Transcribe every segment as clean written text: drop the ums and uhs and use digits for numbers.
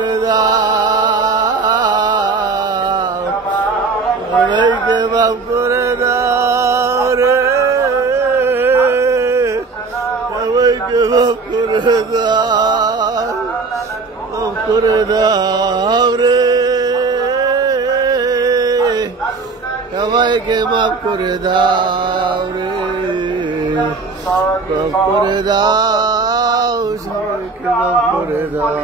করে দাও, সবাইকে মাফ করে দাও রে, সবাইকে মাফ করে দাও, মাফ করে দাও রে, সবাইকে মাফ করে দাও রে, মাফ করে দাও, সবাইকে মাফ করে দাও,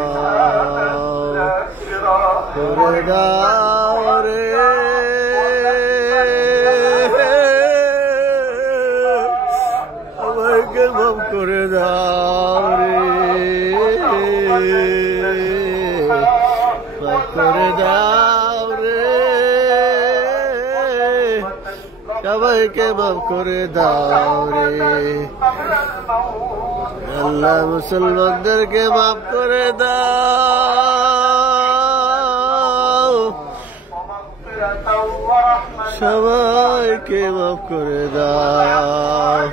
করে দাও রে, সবাইকে মাফ করে দাও রে, মাফ করে দাও রে, সবাইকে মাফ করে দাও রে, আল্লাহ মুসলমানদেরকে মাফ করে দাও, সবাইকে মাফ করে দাও।